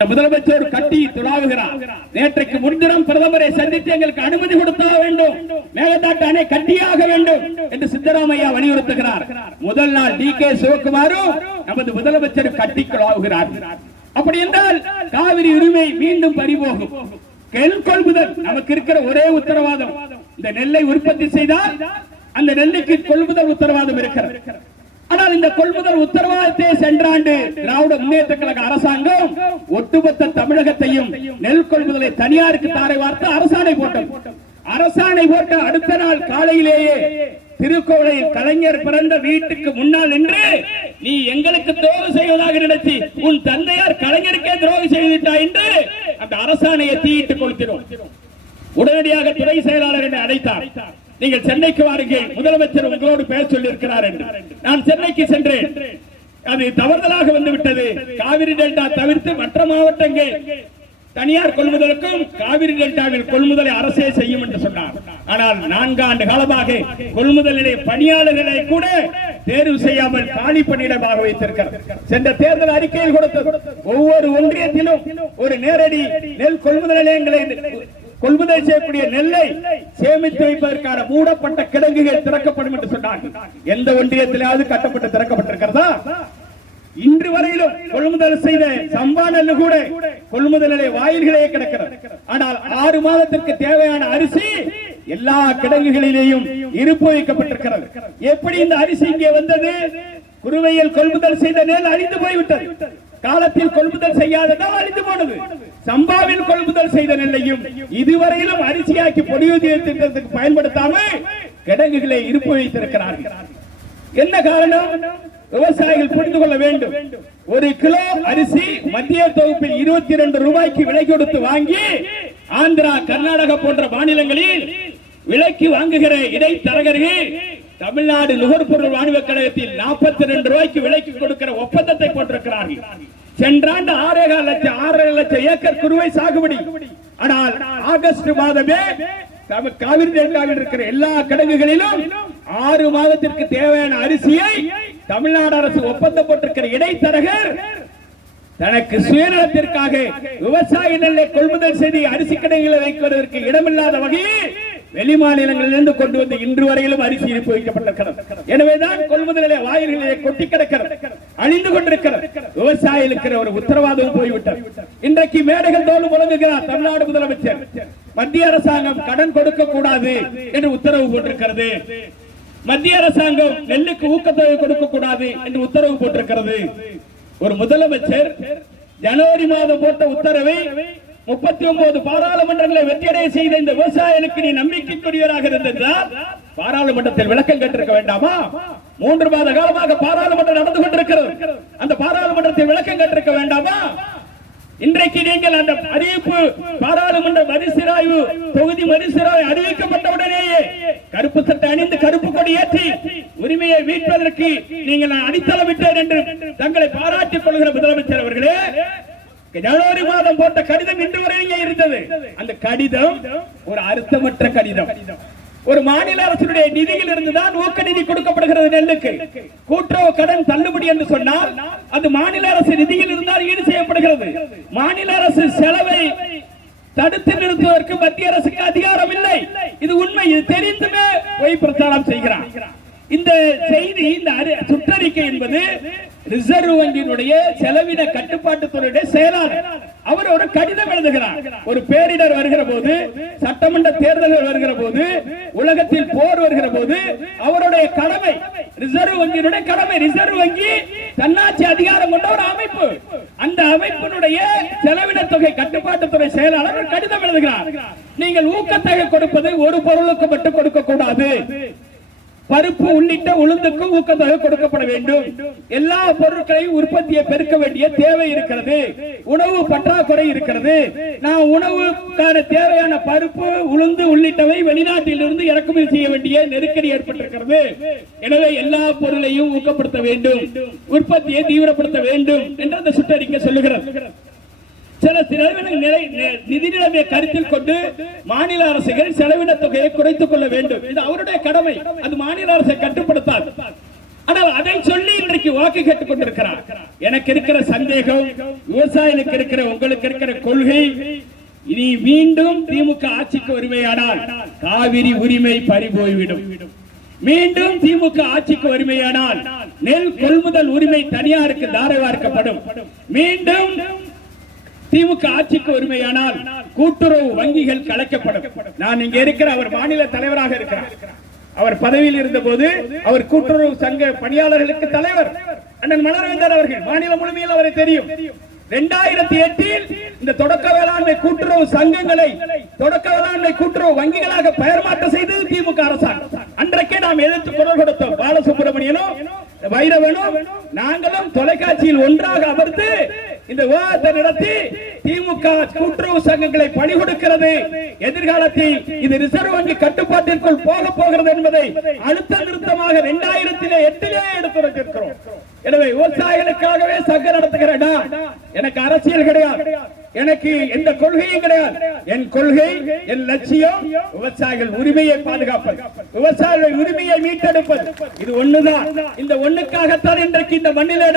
முதலமைச்சர் கட்டி துளாவுகிறார். நேற்றைக்கு முன்தினம் பிரதமரை சந்தித்து எங்களுக்கு அனுமதி கொடுத்தாக வேண்டும், மேகதாட்டு அணை கட்டியாக வேண்டும் என்று சித்தராமையா வலியுறுத்துகிறார். முதல் நாள் டி.கே. சிவகுமாரும் நமது முதலமைச்சர் கட்டி துளாவுகிறார். அப்படி என்றால் காவிரி உரிமை மீண்டும் பறிபோகும். நெல் கொள்முதல் நமக்கு இருக்கிற ஒரே உத்தரவாதம், இந்த நெல்லை உற்பத்தி செய்தால் அந்த நெல்லுக்கு கொள்முதல் உத்தரவாதம் இருக்கிறது. ஆனால் இந்த கொள்முதல் உத்தரவாதத்தை சென்ற ஆண்டு திராவிட முன்னேற்ற கழக அரசாங்கம் ஒட்டுமொத்த தமிழகத்தையும் நெல் கொள்முதலை தனியாருக்கு தாரை வார்த்து அரசாணை போட்டது. அரசாணை போட்ட அடுத்த நாள் காலையிலேயே திருக்கோவிலையில் கலைஞர் பிறந்த வீட்டுக்கு முன்னால் நின்று நீ எங்களுக்கு துரோகம் செய்வதாக நினைச்சு உன் தந்தையார் கலைஞருக்கே துரோகம் செய்துவிட்டாய் என்று அந்த அரசாணையை தீயிட்டு கொளுத்தினோம். உடனடியாக துறை செயலாளர் என்னை அழைத்தார். நீங்கள் சென்னைக்கு வாருங்கள், முதலமைச்சர் உங்களோடு பேச சொல்லி இருக்கிறார் என்று. நான் சென்னைக்கு சென்றேன். அது தவறுதலாக வந்துவிட்டது. காவிரி டெல்டா தவிர்த்து மற்ற மாவட்டங்கள் தனியார் கொள்முதலுக்கும் காவிரி டெல்டாவில் கொள்முதலை அரசே செய்யும் என்று சொன்னார். ஆனால் 4 ஆண்டு காலமாக கொள்முதல் நிலைய பணியாளர்களை கூட தேர்வு செய்யாமல் காலி பணியிடமாக வைத்திருக்கிறார். சென்ற தேர்தல் அறிக்கையில் கொடுத்த ஒவ்வொரு ஒன்றியத்திலும் ஒரு நேரடி நெல் கொள்முதல் நிலையங்களை கொள்முதல் செய்யக்கூடிய நெல்லை சேமித்து வைப்பதற்கான மூடப்பட்ட கிடங்குகள் திறக்கப்படும் என்று சொன்னார்கள். எந்த ஒன்றியத்திலாவது கட்டப்பட்டு திறக்கப்பட்டிருக்கிறதா? இன்று வரையிலும் கொள்முதல் செய்த சம்பா நெல்லு கூட கொள்முதல் நிலைய வாயில்களே கிடக்கிறது. ஆனால் 6 மாதத்திற்கு தேவையான அரிசி எல்லா கிடங்குகளிலேயும் இருப்பு வைக்கப்பட்டிருக்கிறது. எப்படி இந்த அரிசி இங்கே வந்தது? குறுவையில் கொள்முதல் செய்த நெல் அழிந்து போய்விட்டது. காலத்தில் கொள்முதல் செய்யாததால் அழிந்து போனது. சம்பாவில் கொள்முதல் செய்த நெல்லையும் இதுவரையிலும் அரிசியாக்கி பொடியுதவி திட்டத்துக்கு பயன்படுத்தாமல் கிடங்குகளை இருப்பு வைத்திருக்கிறார்கள். என்ன காரணம்? விவசாயிகள் புரிந்து கொள்ள வேண்டும். 1 கிலோ அரிசி மத்திய தொகுப்பில் 22 ரூபாய்க்கு விலை கொடுத்து வாங்கி ஆந்திரா, கர்நாடகா போன்ற மாநிலங்களில் விலைக்கு வாங்குகிற இடைத்தரகர்கள் தமிழ்நாடு நுகர்பொருள் வாணிப கழகத்தில் 42 ரூபாய்க்கு விலைக்கு கொடுக்கிற ஒப்பந்தத்தை போட்டிருக்கிறார்கள். சென்ற ஆண்டு 6.5 லட்சம் ஏக்கர் குறுவை சாகுபடி. ஆனால் ஆகஸ்ட் மாதமே காவிரி டெல்டாவில் இருக்கிற எல்லா கிடங்குகளிலும் 6 மாதத்திற்கு தேவையான அரிசியை தமிழ்நாடு அரசு ஒப்பந்தம் போட்டிருக்கிற இடைத்தரகர் தனக்கு சுயநலத்திற்காக விவசாய நெல்லை கொள்முதல் செய்து அரிசி கிடங்குகளை வைப்பதற்கு இடமில்லாத வகையில் வெளி மாநிலங்களிலிருந்து கொண்டு வந்து இன்று வரையிலும் அரிசி இருப்பு வைக்கப்பட்டிருக்கிறது. எனவேதான் கொள்முதல் நிலைய வாயில்களிலே கொட்டி கிடக்கிறது, அழிந்து கொண்டிருக்கிறது. விவசாயிகளுக்கு ஒரு உத்தரவாதம் போய்விட்டது. இன்றைக்கு மேடைகள் தோறும் முழங்குகிறார் தமிழ்நாடு முதலமைச்சர். மத்திய அரசாங்கம் கடன் கொடுக்க கூடாது என்று உத்தரவு போட்டிருக்கிறது. மத்திய அரசாங்கம் நெல்லுக்கு ஊக்கத்தொகை கொடுக்க கூடாது என்று உத்தரவு போட்டிருக்கிறது. ஒரு முதலமைச்சர் ஜனவரி மாதம் போட்ட உத்தரவை 39 பாராளுமன்றங்களை வெற்றியடைய செய்த இந்த விவசாயிகளுக்கு நீ நம்பிக்கைக்குரியவராக இருந்திருந்தால் பாராளுமன்றத்தில் விளக்கம் கேட்டிருக்க வேண்டாமா? 3 மாத காலமாக பாராளுமன்றம் நடந்து கொண்டிருக்கிறது. அந்த பாராளுமன்றத்தில் விளக்கம் கேட்டிருக்க வேண்டாமா? இன்றைக்கு நீங்கள் அந்த அறிவிப்பு பாராளுமன்ற மறுசீராய்வு தொகுதி மறுசீராய்வு அறிவிக்கப்பட்டவுடனேயே கருப்பு சட்டை அணிந்து கருப்பு கொடி ஏற்றி உரிமையை மீட்பதற்கு நீங்கள் அடித்தளமிட்டேன் என்று தங்களை பாராட்டிக் கொள்கிற முதலமைச்சர் அவர்களே, ஜனவரி மாதம் போட்ட கடிதம் இன்று வரை இருந்தது. அந்த கடிதம் ஒரு அர்த்தமற்ற கடிதம். ஒரு மாநில அரசுடைய நிதியில் இருந்துதான் ஊக்க நிதி கொடுக்கப்படுகிறது நெல்லுக்கு. கூட்டுறவு கடன் தள்ளுபடி என்று சொன்னால் அது மாநில அரசு நிதியில் இருந்தால் ஈடு செய்யப்படுகிறது. மாநில அரசு செலவை தடுத்து நிறுத்துவதற்கு மத்திய அரசுக்கு அதிகாரம் இல்லை. இது உண்மை. இது தெரிந்துமே பொய் பிரச்சாரம் செய்கிறார். இந்த செய்தி, இந்த சுற்றறிக்கை என்பது ரிசர்வ் வங்கியினுடைய செலவின கட்டுப்பாட்டு துறையுடைய செயலாளர் அவர் ஒரு கடிதம் எழுதுகிறார். ஒரு பேரிடர் வருகிற போது, சட்டமன்ற தேர்தல்கள் வருகிற போது, உலகத்தில் போர் வருகிற போது அவருடைய கடமை, ரிசர்வ் வங்கியினுடைய கடமை. ரிசர்வ் வங்கி தன்னாட்சி அதிகாரம் கொண்ட ஒரு அமைப்பு. அந்த அமைப்பினுடைய செலவின தொகை கட்டுப்பாட்டு துறை செயலாளர் ஒரு கடிதம் எழுதுகிறார். நீங்கள் ஊக்கத்தொகை கொடுப்பது ஒரு பொருளுக்கு மட்டும் கொடுக்க கூடாது. பருப்பு உள்ளிட்ட உளுந்துக்கு ஊக்கத்தொகை கொடுக்கப்பட வேண்டும். எல்லா பொருட்களையும் உற்பத்தியை பெருக்க வேண்டிய தேவை இருக்கிறது. உணவு பற்றாக்குறை இருக்கிறது. நான் உணவுக்கான தேவையான பருப்பு, உளுந்து உள்ளிட்டவை வெளிநாட்டில் இருந்து இறக்குமதி செய்ய வேண்டிய நெருக்கடி ஏற்பட்டிருக்கிறது. எனவே எல்லா பொருளையும் ஊக்கப்படுத்த வேண்டும், உற்பத்தியை தீவிரப்படுத்த வேண்டும் என்று அந்த சுற்றறிக்கை சொல்லுகிறது. சில நிதி நிலைமையை கருத்தில் கொண்டு மாநில அரசுகள் செலவின தொகையை குறைத்துக் கொள்ள வேண்டும். இது அவருடைய கடமை. அது மாநில அரசை கட்டுப்படுத்தாது. ஆனால் அதை சொல்லி இன்றைக்கு வாக்கு கேட்டுக் கொண்டிருக்கிறார். எனக்கு இருக்கிற சந்தேகம், விவசாயிகளுக்கு இருக்கிற, உங்களுக்கு இருக்கிற கொள்கை, இனி மீண்டும் திமுக ஆட்சிக்கு வருமையானால் காவிரி உரிமை பறிபோய்விடும். மீண்டும் திமுக ஆட்சிக்கு வருமையானால் நெல் கொள்முதல் உரிமை தனியாருக்கு தாரை வார்க்கப்படும். மீண்டும் திமுக ஆட்சிக்கு வருமையானால் கூட்டுறவு வங்கிகள் கலைக்கப்படும். நான் இங்க இருக்கிற அவர் மாநில தலைவராக இருக்கிறார். அவர் பதவியில் இருந்த போது அவர் கூட்டுறவு சங்க பணியாளர்களுக்கு தலைவர் அண்ணன் மலர்வேந்தர் அவர்கள். மாநிலம் முழுமையில் அவரை தெரியும். 2008 இந்த தொடக்க வேளாண்மை கூட்டுறவு சங்கங்களை தொடக்க வேளாண்மை கூட்டுறவு வங்கிகளாக பெயர் மாற்றம் செய்தது திமுக அரசாங்கம். அன்றைக்கே நாம் எதிர்த்து குரல் கொடுத்தோம். பாலசுப்ரமணியனும் வைரவனும் நாங்களும் தொலைக்காட்சியில் ஒன்றாக அமர்ந்து இந்த விவாதத்தை நடத்தி திமுக கூட்டுறவு சங்கங்களை பணி கொடுக்கிறது, எதிர்காலத்தில் இது ரிசர்வ் வங்கி கட்டுப்பாட்டிற்குள் போக போகிறது என்பதை அழுத்த நிறுத்தமாக 2008 எடுத்துரைத்திருக்கிறோம். எனவே விவசாயிகளுக்காகவே சங்கம் நடத்துகிறேன். எனக்கு அரசியல் கிடையாது, எனக்கு எந்த கொள்கையும் கிடையாது. என் கொள்கை, என் லட்சியம் விவசாயிகள் உரிமையை பாதுகாப்பது, விவசாயிகள் உரிமையை மீட்டெடுப்பது. இது ஒண்ணுதான். இந்த ஒண்ணுக்காகத்தான் இன்றைக்கு இந்த மண்ணிலே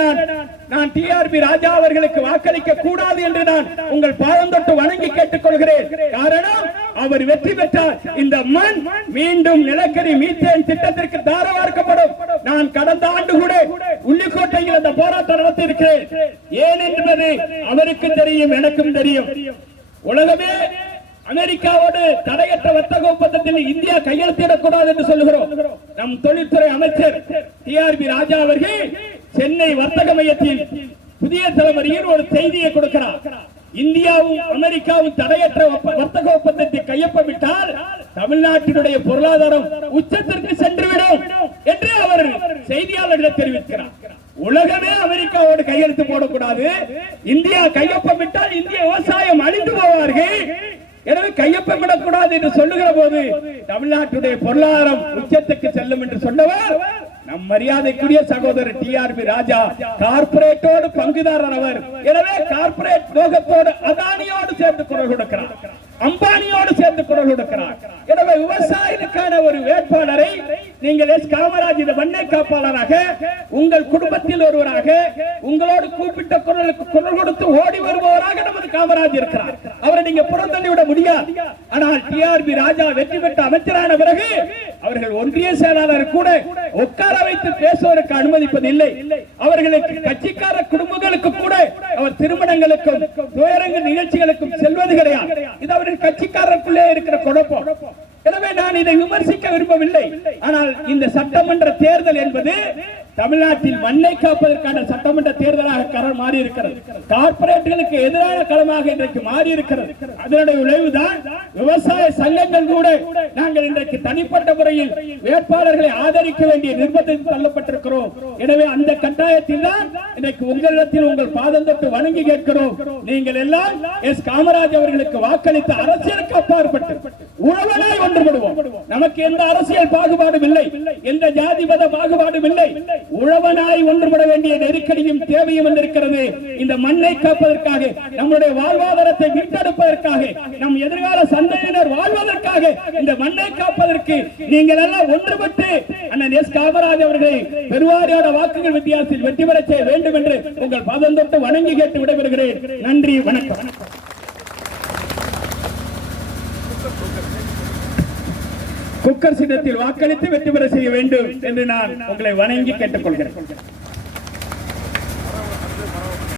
நான் டிஆர்பி ராஜா அவர்களுக்கு வாக்களிக்க கூடாது என்று நான் உங்கள் பாதம் தொட்டு வணங்கி கேட்டுக் கொள்கிறேன். காரணம், அவர் வெற்றி பெற்றால் இந்த மண் மீண்டும் நிலக்கரி மீத்தேன் திட்டத்திற்கு தாரவார்க்கப்படும். நான் கடந்த ஆண்டு கூட உள்ளிக்கோட்டையில் அந்த போராட்டம் நடத்தி இருக்கிறேன். ஏன் என்பது அவருக்கு தெரியும், எனக்கும் தெரியும். உலகமே அமெரிக்காவோடு தடையற்ற வர்த்தக ஒப்பந்தத்தில் இந்தியா கையெழுத்திடக்கூடாது என்று சொல்லுகிறோம். நம் தொழில்துறை அமைச்சர் டிஆர்பி ராஜா அவர்கள் சென்னை வர்த்தக மையத்தில் புதிய தலைமுறையில் ஒரு செய்தியை கொடுக்கிறார். இந்தியாவும் அமெரிக்காவும் தடையற்ற வர்த்தக ஒப்பந்தத்தை கையொப்பமிட்டால் தமிழ்நாட்டினுடைய பொருளாதாரம் உச்சத்திற்கு சென்றுவிடும் என்று அவர் செய்தியாளர்களிடம் தெரிவிக்கிறார். உலகமே அமெரிக்காவோடு கையெழுத்து போடக்கூடாது, இந்தியா கையொப்பமிட்டால் இந்திய விவசாயம் அழிந்து போவார்கள், எனவே கையொப்பமிடக்கூடாது என்று சொல்லுகிற போது தமிழ்நாட்டுடைய பொருளாதாரம் உச்சத்துக்கு செல்லும் என்று சொன்னவர் நம் மரியாதைக்குரிய சகோதரர் டிஆர்பி ராஜா. கார்பரேட்டோடு பங்குதாரர் அவர். எனவே கார்பரேட் லோகத்தோடு அதானியோடு சேர்ந்து குரல் கொடுக்கிறார், அம்பானியோடு சேர்ந்து குரல் கொடுக்கிறார். எனவே விவசாயிகளுக்கான ஒரு வேட்பாளரை நீங்கள் எஸ் காமராஜ் இந்த மண்ணை காப்பாளராக, உங்கள் குடும்பத்தில் ஒருவராக, உங்களோடு கூப்பிட்ட குரலுக்கு குரல் கொடுத்து ஓடி வருபவராக நமது காமராஜ் இருக்கிறார். அவரை நீங்க புறந்தள்ளிவிட முடியாது. ஆனால் டிஆர்பி ராஜா வெற்றி பெற்ற அமைச்சரான பிறகு அவர்கள் ஒன்றிய செயலாளர் கூட உட்கார வைத்து பேசுவதற்கு அனுமதிப்பதில்லை. அவர்களுக்கு கட்சிக்கார குடும்பங்களுக்கு கூட அவர் திருமணங்களுக்கும் துயரங்க நிகழ்ச்சிகளுக்கும் செல்வது கிடையாது. இது அவர்கள் கட்சிக்காரருக்குள்ளே இருக்கிற குழப்பம். எனவே நான் இதை விமர்சிக்க விரும்பவில்லை. ஆனால் இந்த சட்டமன்ற தேர்தல் என்பது தமிழ்நாட்டில் மண்ணை காப்பதற்கான சட்டமன்ற தேர்தலாக மாறி இருக்கிறது. கார்பரேட்டுகளுக்கு எதிரான களமாக இன்றைக்கு மாறி இருக்கிறது. அதனுடைய விளைவுதான் விவசாய சங்கங்கள் கூட நாங்கள் இன்றைக்கு தனிப்பட்ட முறையில் வேட்பாளர்களை ஆதரிக்க வேண்டிய நிர்பந்தத்தில் தள்ளப்பட்டிருக்கிறோம். எனவே அந்த கட்டாயத்தில் தான் இன்றைக்கு உங்களிடத்தில் உங்கள் பாதம் தொட்டு வணங்கி கேட்கிறோம். நீங்கள் எல்லாம் எஸ் காமராஜ் அவர்களுக்கு வாக்களித்த அரசியலுக்கு அப்பாற்பட்டு உழவனாய் ஒன்றுபடுவோம். நமக்கு எந்த அரசியல் பாகுபாடும் இல்லை, எந்த ஜாதி மத பாகுபாடும் இல்லை. உழவனாய் ஒன்றுபட வேண்டிய நெருக்கடியும் தேவையும் வந்திருக்கிறது. இந்த மண்ணை காப்பதற்காக, நம்முடைய வாழ்வாதாரத்தை மீட்டெடுப்பதற்காக, நம் எதிர்கால சந்ததியினர் வாழ்வதற்காக, இந்த மண்ணை காப்பதற்கு நீங்கள் எல்லாம் ஒன்றுபட்டு அண்ணன் எஸ் காமராஜ் அவர்களை பெருவாரியான வாக்குகள் வித்தியாசத்தில் வெற்றி பெற செய்ய வேண்டும் என்று உங்கள் பாதம் தொட்டு வணங்கி கேட்டு விடைபெறுகிறேன். நன்றி, வணக்கம். குக்கர் சின்னத்தில் வாக்களித்து வெற்றி பெற செய்ய வேண்டும் என்று நான் உங்களை வணங்கி கேட்டுக்கொள்கிறேன்.